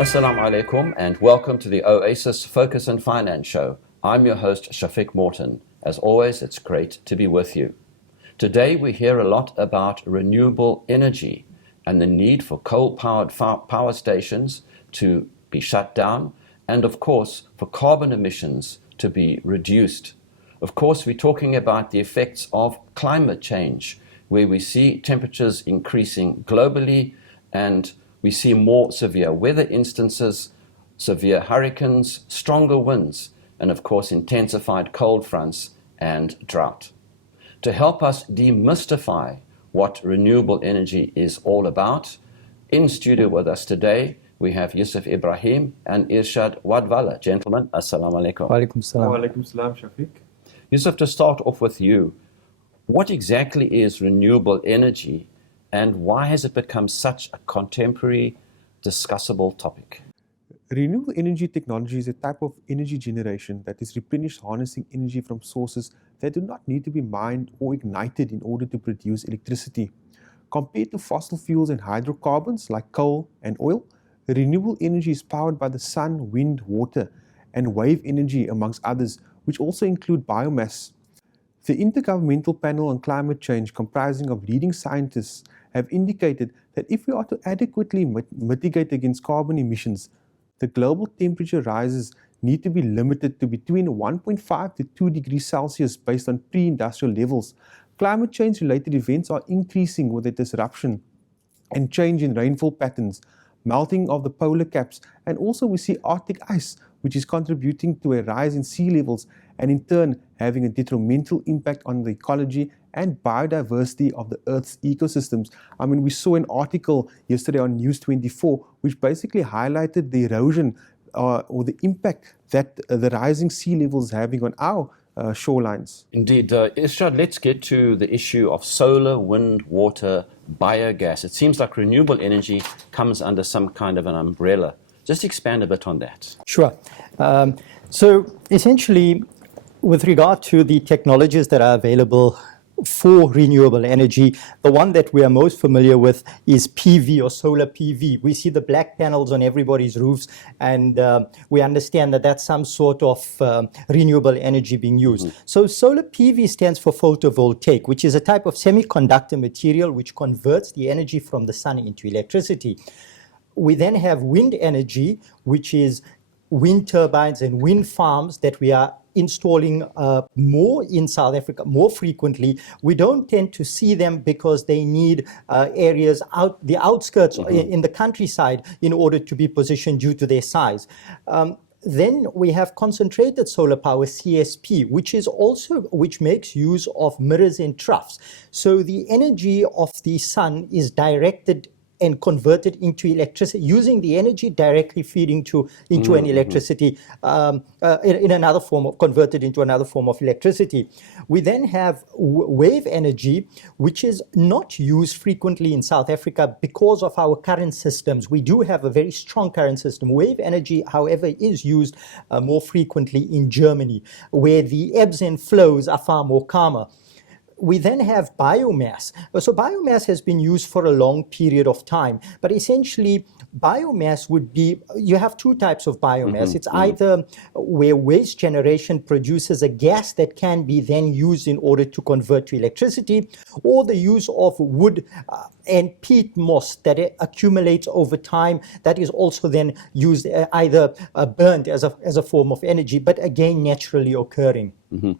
Assalamu alaikum and welcome to the Oasis Focus and Finance Show. I'm your host Shafiq Morton. As always, it's great to be with you. Today we hear a lot about renewable energy and the need for coal-powered power stations to be shut down and of course for carbon emissions to be reduced. Of course, we're talking about the effects of climate change, where we see temperatures increasing globally and we see more severe weather instances, severe hurricanes, stronger winds, and of course intensified cold fronts and drought. To help us demystify what renewable energy is all about, in studio with us today, we have Yusuf Ebrahim and Irshaad Wadvalla. Gentlemen, assalamu alaikum. Wa alaikum salam. Wa alaikum salam, Shafiq. Yusuf, to start off with you, what exactly is renewable energy and why has it become such a contemporary, discussable topic? Renewable energy technology is a type of energy generation that is replenished harnessing energy from sources that do not need to be mined or ignited in order to produce electricity. Compared to fossil fuels and hydrocarbons like coal and oil, renewable energy is powered by the sun, wind, water, and wave energy, amongst others, which also include biomass. The Intergovernmental Panel on Climate Change, comprising of leading scientists, have indicated that if we are to adequately mitigate against carbon emissions, the global temperature rises need to be limited to between 1.5 to 2 degrees Celsius based on pre-industrial levels. Climate change-related events are increasing with the disruption and change in rainfall patterns, melting of the polar caps, and also we see Arctic ice, which is contributing to a rise in sea levels and in turn having a detrimental impact on the ecology and biodiversity of the Earth's ecosystems. I mean, we saw an article yesterday on News 24 which basically highlighted the erosion or the impact that the rising sea levels is having on our shorelines. Indeed. Irshaad, let's get to the issue of solar, wind, water, biogas. It seems like renewable energy comes under some kind of an umbrella. Just expand a bit on that. Sure. So essentially, with regard to the technologies that are available for renewable energy, the one that we are most familiar with is PV or solar PV. We see the black panels on everybody's roofs, and we understand that that's some sort of renewable energy being used. Mm-hmm. So solar PV stands for photovoltaic, which is a type of semiconductor material which converts the energy from the sun into electricity. We then have wind energy, which is wind turbines and wind farms that we are installing more in South Africa, more frequently. We don't tend to see them because they need areas the outskirts in the countryside in order to be positioned due to their size. Then we have concentrated solar power, CSP, which makes use of mirrors and troughs. So the energy of the sun is directed and converted into electricity, using the energy directly feeding into an electricity, in another form of, converted into another form of electricity. We then have wave energy, which is not used frequently in South Africa because of our current systems. We do have a very strong current system. Wave energy, however, is used more frequently in Germany, where the ebbs and flows are far more calmer. We then have biomass. So biomass has been used for a long period of time, but essentially biomass would be, you have two types of biomass. It's either where waste generation produces a gas that can be then used in order to convert to electricity, or the use of wood and peat moss that accumulates over time that is also then used either burnt as a form of energy, but again naturally occurring. Mm-hmm.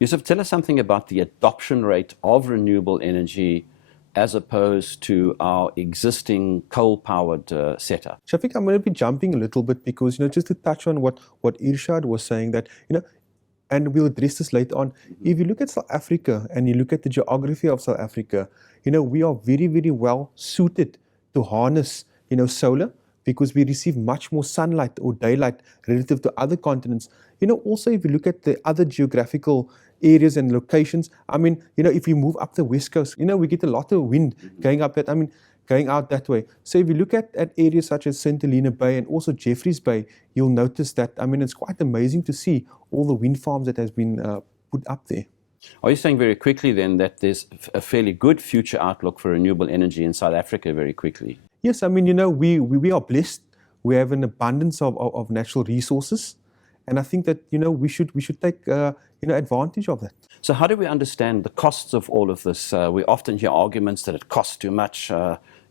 Yusuf, tell us something about the adoption rate of renewable energy as opposed to our existing coal-powered setup. Shafiq, I'm going to be jumping a little bit because, just to touch on what Irshaad was saying, that, and we'll address this later on. If you look at South Africa and you look at the geography of South Africa, we are very, very well suited to harness, solar, because we receive much more sunlight or daylight relative to other continents. Also, if you look at the other geographical areas and locations, if you move up the West Coast, we get a lot of wind going up that, going out that way. So if you look at areas such as St. Helena Bay and also Jeffreys Bay, you'll notice that, it's quite amazing to see all the wind farms that has been put up there. Are you saying very quickly then that there's a fairly good future outlook for renewable energy in South Africa very quickly? Yes, we are blessed we have an abundance of natural resources, and I think that we should take advantage of that. So how do we understand the costs of all of this? We often hear arguments that it costs too much.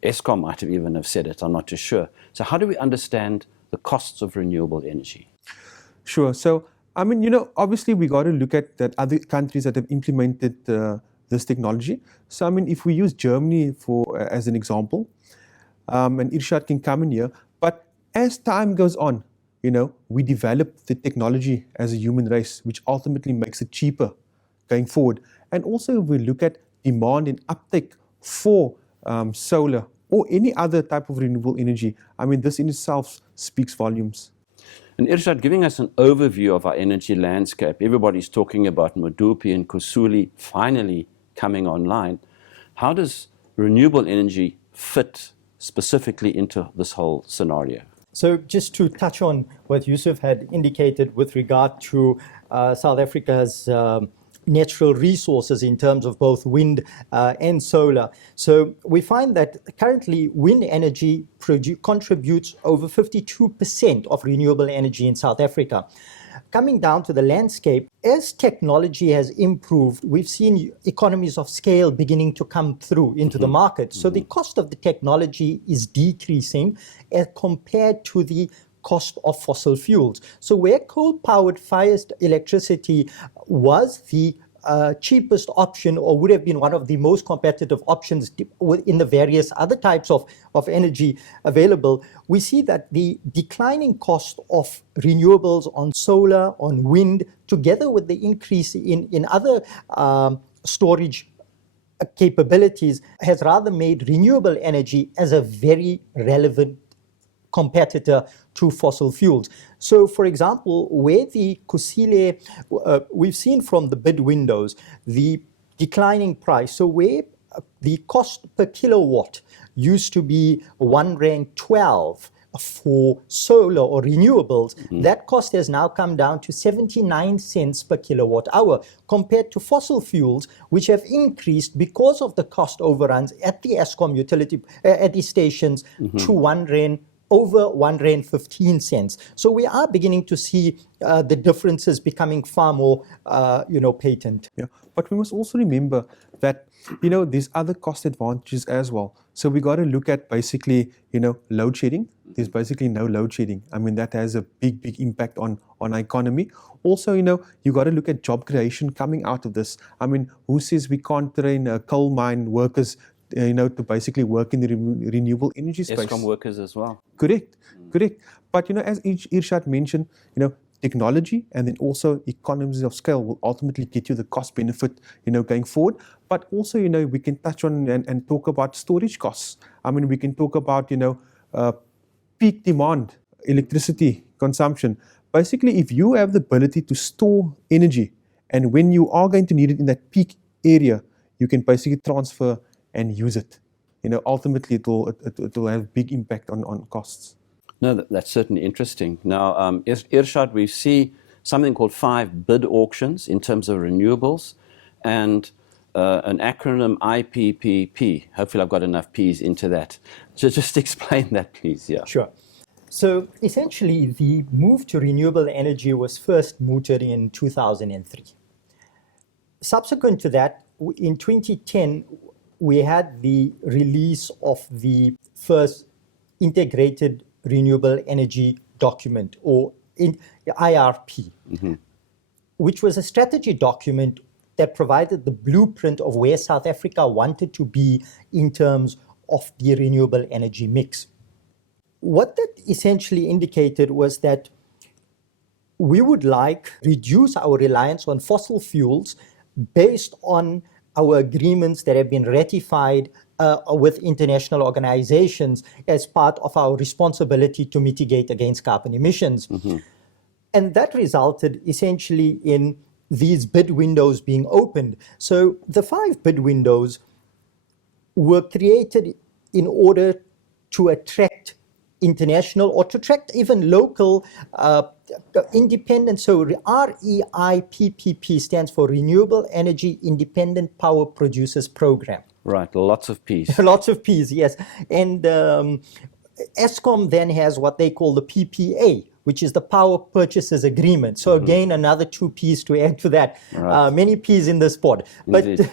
Eskom might have even have said it, I'm not too sure. So how do we understand the costs of renewable energy? Sure. So, I mean, obviously we got to look at that other countries that have implemented this technology. So, I mean, if we use Germany as an example, and Irshaad can come in here, but as time goes on, we develop the technology as a human race, which ultimately makes it cheaper going forward. And also, if we look at demand and uptake for solar or any other type of renewable energy, I mean, this in itself speaks volumes. And Irshaad, giving us an overview of our energy landscape, everybody's talking about Medupi and Kusuli finally coming online. How does renewable energy fit specifically into this whole scenario? So just to touch on what Yusuf had indicated with regard to South Africa's natural resources in terms of both wind and solar. So we find that currently wind energy contributes over 52% of renewable energy in South Africa. Coming down to the landscape, as technology has improved, we've seen economies of scale beginning to come through into the market. So the cost of the technology is decreasing as compared to the cost of fossil fuels. So where coal-powered fired electricity was the cheapest option, or would have been one of the most competitive options in the various other types of energy available, we see that the declining cost of renewables on solar, on wind, together with the increase in other storage capabilities, has rather made renewable energy as a very relevant competitor to fossil fuels. So, for example, where the Kusile, we've seen from the bid windows, the declining price. So where the cost per kilowatt used to be R1.12 for solar or renewables, that cost has now come down to 79 cents per kilowatt hour, compared to fossil fuels, which have increased because of the cost overruns at the Eskom utility, at the stations, to over R1.15. So we are beginning to see the differences becoming far more, patent. Yeah, but we must also remember that, there's other cost advantages as well. So we got to look at basically, load shedding. There's basically no load shedding. I mean, that has a big impact on our economy. Also, you got to look at job creation coming out of this. I mean, who says we can't train coal mine workers to basically work in the renewable energy space? Eskom workers as well. Correct. But, as Irshaad mentioned, technology and then also economies of scale will ultimately get you the cost benefit, going forward. But also, we can touch on and talk about storage costs. I mean, we can talk about, peak demand, electricity consumption. Basically, if you have the ability to store energy, and when you are going to need it in that peak area, you can basically transfer and use it. Ultimately, it will have big impact on costs. No, that's certainly interesting. Now, Irshaad, we see something called 5 bid auctions in terms of renewables, and an acronym IPPP. Hopefully I've got enough P's into that. So just explain that, please. Yeah. Sure. So essentially, the move to renewable energy was first mooted in 2003. Subsequent to that, in 2010, we had the release of the first integrated renewable energy document, or IRP, which was a strategy document that provided the blueprint of where South Africa wanted to be in terms of the renewable energy mix. What that essentially indicated was that we would like to reduce our reliance on fossil fuels based on our agreements that have been ratified with international organizations as part of our responsibility to mitigate against carbon emissions. And that resulted essentially in these bid windows being opened. So the 5 bid windows were created in order to attract international or to attract even local independent. So REIPPP stands for Renewable Energy Independent Power Producers Program. Right, lots of P's. Lots of P's, yes. And Eskom then has what they call the PPA, which is the Power Purchases Agreement. So again, another 2 Ps to add to that. Right. Many Ps in this pod. But Indeed.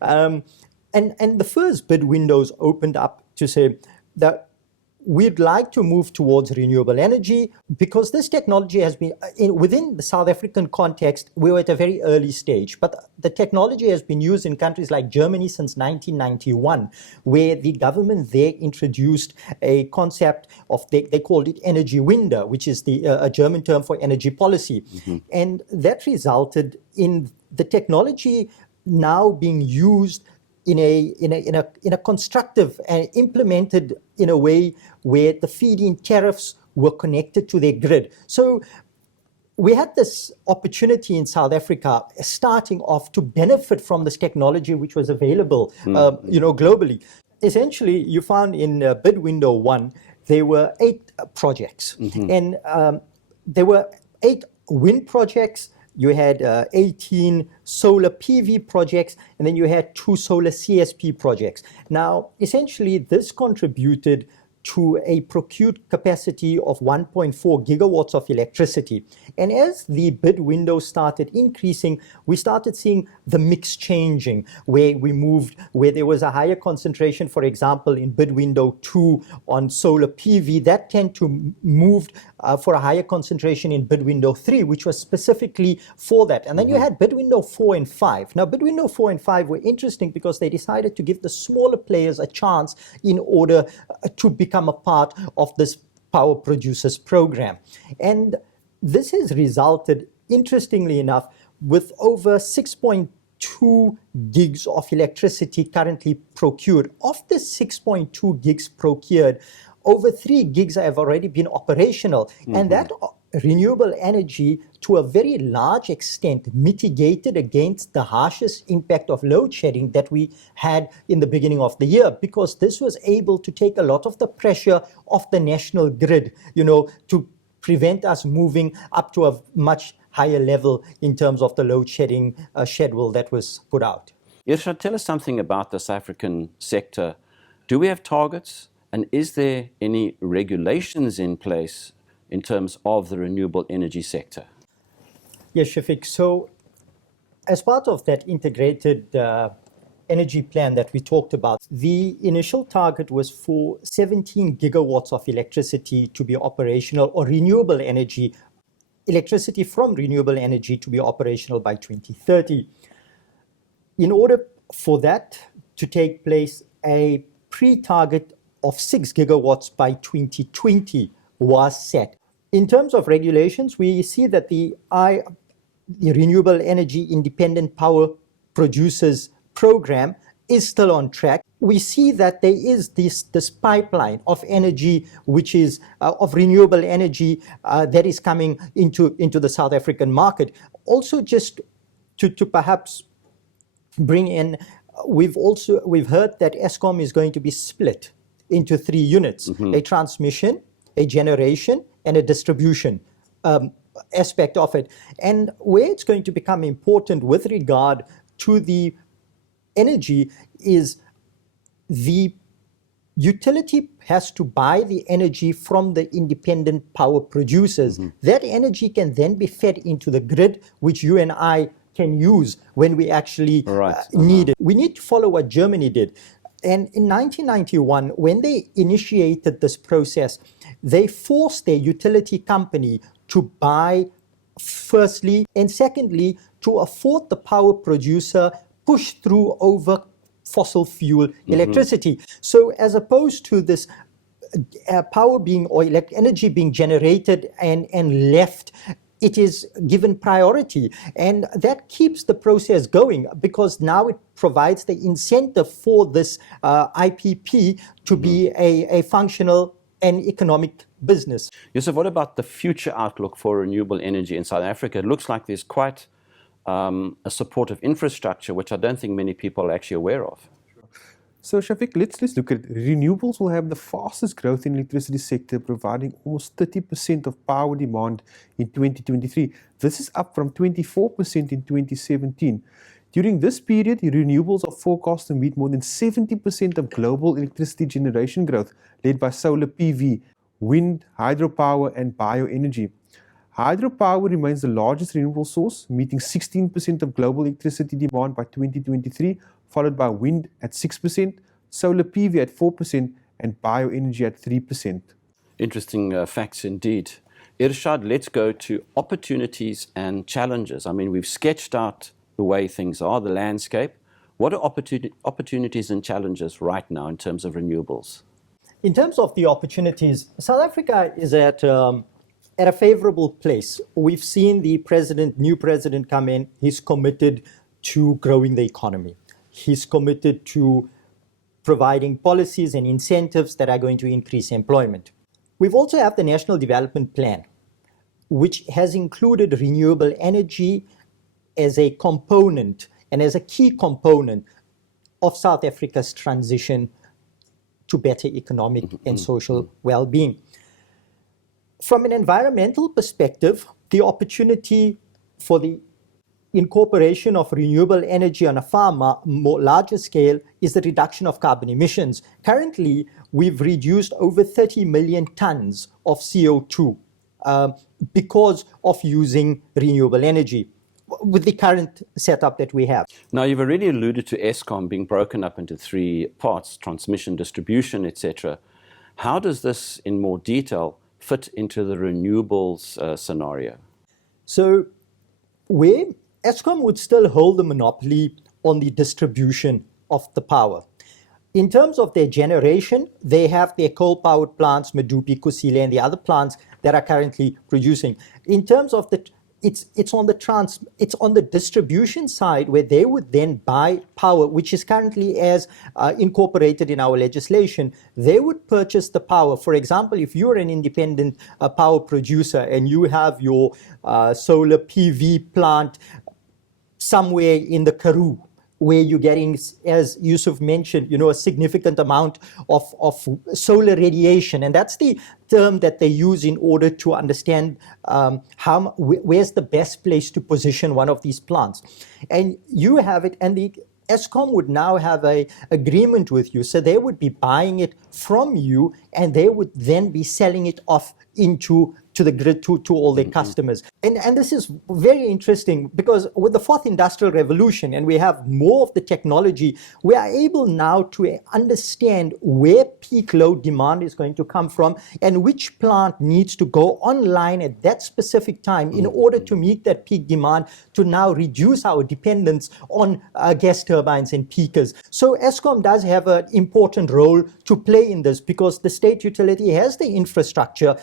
and the first bid windows opened up to say that we'd like to move towards renewable energy because this technology has been, within the South African context, we were at a very early stage. But the technology has been used in countries like Germany since 1991, where the government there introduced a concept of, they called it energy window, which is a German term for energy policy. And that resulted in the technology now being used in a constructive and implemented in a way where the feed-in tariffs were connected to their grid. So we had this opportunity in South Africa starting off to benefit from this technology which was available globally. Essentially, you found in bid window 1, there were 8 projects. And there were 8 wind projects. You had 18 solar PV projects, and then you had 2 solar CSP projects. Now, essentially, this contributed to a procured capacity of 1.4 gigawatts of electricity. And as the bid window started increasing, we started seeing the mix changing, where there was a higher concentration, for example, in bid window 2 on solar PV. That tended to move for a higher concentration in bid window 3, which was specifically for that. And then you had bid window 4 and 5. Now, bid window 4 and 5 were interesting because they decided to give the smaller players a chance in order to become a part of this power producers program. And this has resulted, interestingly enough, with over 6.2 gigs of electricity currently procured. Of the 6.2 gigs procured, over 3 gigs have already been operational. And that renewable energy, to a very large extent, mitigated against the harshest impact of load shedding that we had in the beginning of the year, because this was able to take a lot of the pressure off the national grid, to prevent us moving up to a much higher level in terms of the load shedding schedule that was put out. Irshaad, tell us something about this African sector. Do we have targets, and is there any regulations in place in terms of the renewable energy sector? Yes, Shafiq. So as part of that integrated energy plan that we talked about, the initial target was for 17 gigawatts of electricity to be operational, or renewable energy, electricity from renewable energy to be operational by 2030. In order for that to take place, a pre-target of 6 gigawatts by 2020 was set. In terms of regulations, we see that the Renewable Energy Independent Power Producers Program is still on track. We see that there is this pipeline of energy, which is of renewable energy that is coming into the South African market. Also, just to perhaps bring in, we've heard that Eskom is going to be split into 3 units: a transmission, a generation, and a distribution aspect of it. And where it's going to become important with regard to the energy is the utility has to buy the energy from the independent power producers. That energy can then be fed into the grid, which you and I can use when we actually need it. We need to follow what Germany did. And in 1991, when they initiated this process, they forced their utility company to buy firstly, and secondly, to afford the power producer push through over fossil fuel electricity. So as opposed to this power being, or energy being generated and left, it is given priority. And that keeps the process going, because now it provides the incentive for this IPP to be a functional and economic business. Yusuf, what about the future outlook for renewable energy in South Africa? It looks like there's quite a supportive infrastructure, which I don't think many people are actually aware of. So Shafiq, let's look at it. Renewables will have the fastest growth in the electricity sector, providing almost 30% of power demand in 2023. This is up from 24% in 2017. During this period, renewables are forecast to meet more than 70% of global electricity generation growth, led by solar PV, wind, hydropower, and bioenergy. Hydropower remains the largest renewable source, meeting 16% of global electricity demand by 2023, followed by wind at 6%, solar PV at 4%, and bioenergy at 3%. Interesting facts indeed. Irshaad, let's go to opportunities and challenges. I mean, we've sketched out the way things are, the landscape. What are opportunities and challenges right now in terms of renewables? In terms of the opportunities, South Africa is at a favorable place. We've seen the new president come in. He's committed to growing the economy. He's committed to providing policies and incentives that are going to increase employment. We've also have the National Development Plan, which has included renewable energy as a component and as a key component of South Africa's transition to better economic and social well-being. From an environmental perspective, the opportunity for the incorporation of renewable energy on a far more larger scale is the reduction of carbon emissions. Currently, we've reduced over 30 million tons of CO2 because of using renewable energy with the current setup that we have. Now, you've already alluded to Eskom being broken up into three parts: transmission, distribution, etc. How does this, in more detail, fit into the renewables scenario? So, where Eskom would still hold the monopoly on the distribution of the power. In terms of their generation, they have their coal-powered plants, Medupi, Kusile, and the other plants that are currently producing. In terms of it's on the distribution side where they would then buy power, which is currently as incorporated in our legislation. They would purchase the power. For example, if you're an independent power producer and you have your solar PV plant somewhere in the Karoo, where you're getting, as Yusuf mentioned, a significant amount of solar radiation. And that's the term that they use in order to understand where's the best place to position one of these plants. And you have it, and the Eskom would now have an agreement with you. So they would be buying it from you, and they would then be selling it off into the grid to all their customers. And this is very interesting because with the fourth industrial revolution, and we have more of the technology, we are able now to understand where peak load demand is going to come from and which plant needs to go online at that specific time in order to meet that peak demand, to now reduce our dependence on gas turbines and peakers. So Eskom does have an important role to play in this because the state utility has the infrastructure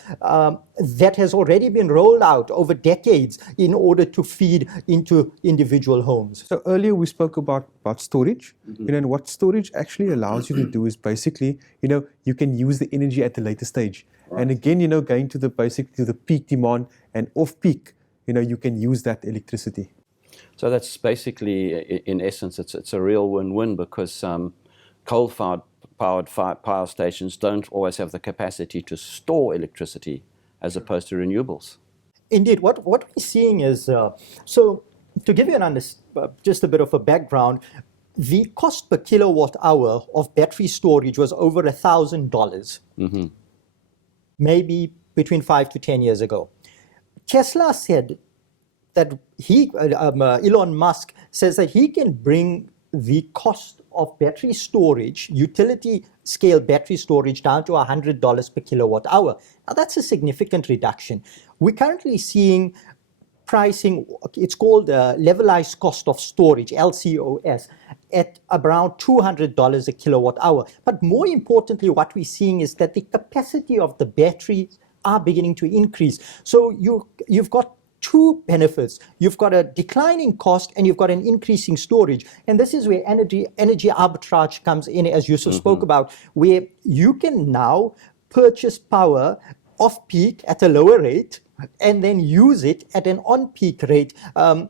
that has already been rolled out over decades in order to feed into individual homes. So earlier we spoke about storage, and what storage actually allows you to do is basically, you can use the energy at the later stage. Right. And again, going to the peak demand and off peak, you can use that electricity. So that's basically, in essence, it's a real win-win because coal-powered power stations don't always have the capacity to store electricity as opposed to renewables. Indeed, what we're seeing is, so to give you just a bit of a background, the cost per kilowatt hour of battery storage was over $1,000, maybe between 5 to 10 years ago. Tesla said that Elon Musk says that he can bring the cost of battery storage, utility scale battery storage, down to $100 per kilowatt hour. Now that's a significant reduction. We're currently seeing pricing, it's called levelized cost of storage, LCOS, at around $200 a kilowatt hour. But more importantly, what we're seeing is that the capacity of the batteries are beginning to increase. So you've got two benefits. You've got a declining cost and you've got an increasing storage. And this is where energy arbitrage comes in, as Yusuf spoke about, where you can now purchase power off peak at a lower rate and then use it at an on-peak rate and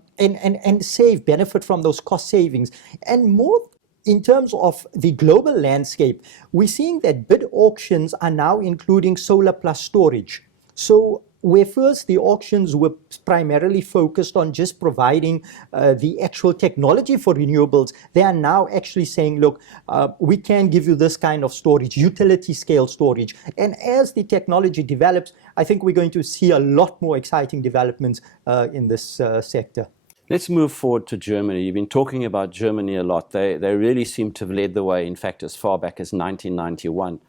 benefit from those cost savings. And more in terms of the global landscape, we're seeing that bid auctions are now including solar plus storage. So where first the auctions were primarily focused on just providing the actual technology for renewables, they are now actually saying, look, we can give you this kind of storage, utility scale storage. And as the technology develops, I think we're going to see a lot more exciting developments in this sector. Let's move forward to Germany. You've been talking about Germany a lot. They really seem to have led the way, in fact, as far back as 1991.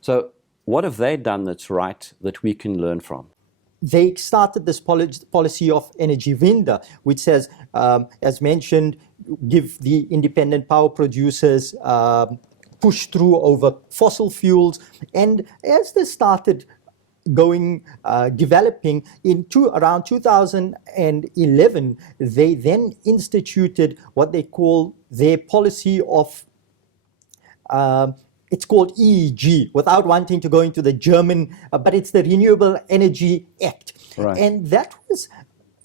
So what have they done that's right that we can learn from? They started this policy of Energiewende, which says, as mentioned, give the independent power producers push through over fossil fuels. And as they started developing around 2011, they then instituted what they call their policy of it's called EEG, without wanting to go into the German, but it's the Renewable Energy Act. Right. And that was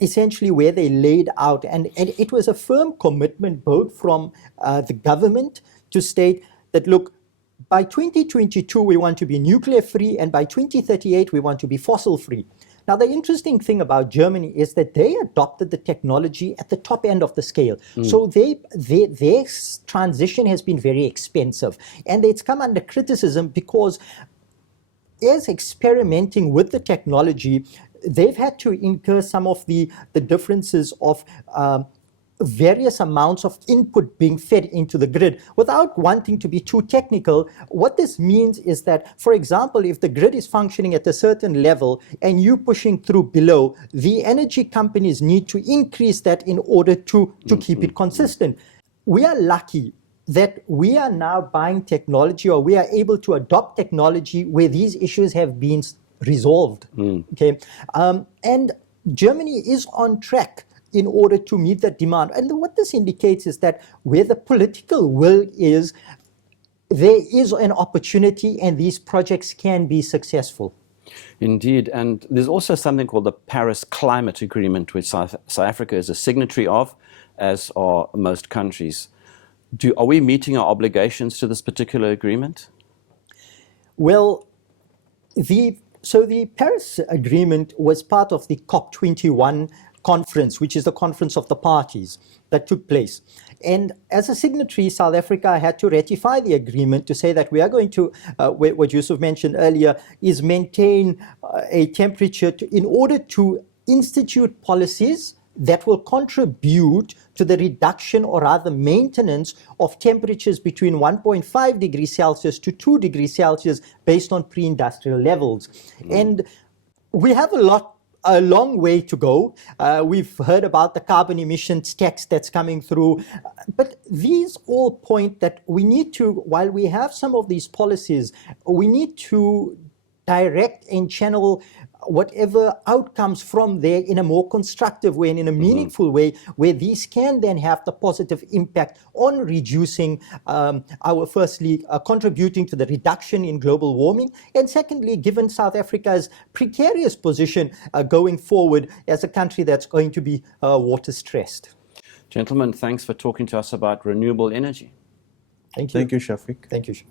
essentially where they laid out, and it was a firm commitment both from the government to state that, look, by 2022 we want to be nuclear free, and by 2038 we want to be fossil free. Now, the interesting thing about Germany is that they adopted the technology at the top end of the scale. So their transition has been very expensive. And it's come under criticism because as experimenting with the technology, they've had to incur some of the differences of various amounts of input being fed into the grid. Without wanting to be too technical, what this means is that, for example, if the grid is functioning at a certain level and you pushing through below, the energy companies need to increase that in order to keep it consistent. We are lucky that we are now buying technology, or we are able to adopt technology where these issues have been resolved. Okay, and Germany is on track in order to meet that demand. And what this indicates is that where the political will is, there is an opportunity and these projects can be successful. Indeed, and there's also something called the Paris Climate Agreement, which South Africa is a signatory of, as are most countries. Are we meeting our obligations to this particular agreement? Well, the Paris Agreement was part of the COP21 conference, which is the conference of the parties that took place. And as a signatory, South Africa had to ratify the agreement to say that we are going to, what Yusuf mentioned earlier, is maintain a temperature in order to institute policies that will contribute to the reduction, or rather maintenance, of temperatures between 1.5 degrees Celsius to 2 degrees Celsius based on pre-industrial levels. And we have a long way to go. We've heard about the carbon emissions tax that's coming through. But these all point that we need to, while we have some of these policies, we need to direct and channel whatever outcomes from there in a more constructive way and in a meaningful way, where these can then have the positive impact on reducing contributing to the reduction in global warming, and secondly, given South Africa's precarious position going forward as a country that's going to be water stressed. Gentlemen, thanks for talking to us about renewable energy. Thank you. Thank you, Shafiq. Thank you, Shafiq.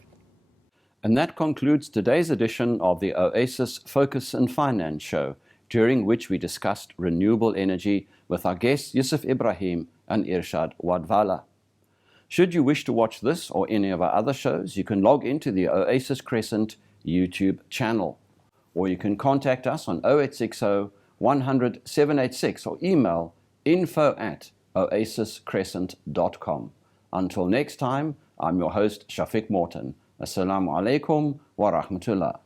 And that concludes today's edition of the Oasis Focus and Finance Show, during which we discussed renewable energy with our guests Yusuf Ebrahim and Irshaad Wadvalla. Should you wish to watch this or any of our other shows, you can log into the Oasis Crescent YouTube channel, or you can contact us on 0860 100 786 or email info@oasiscrescent.com. Until next time, I'm your host Shafiq Morton. Assalamu alaikum wa rahmatullah.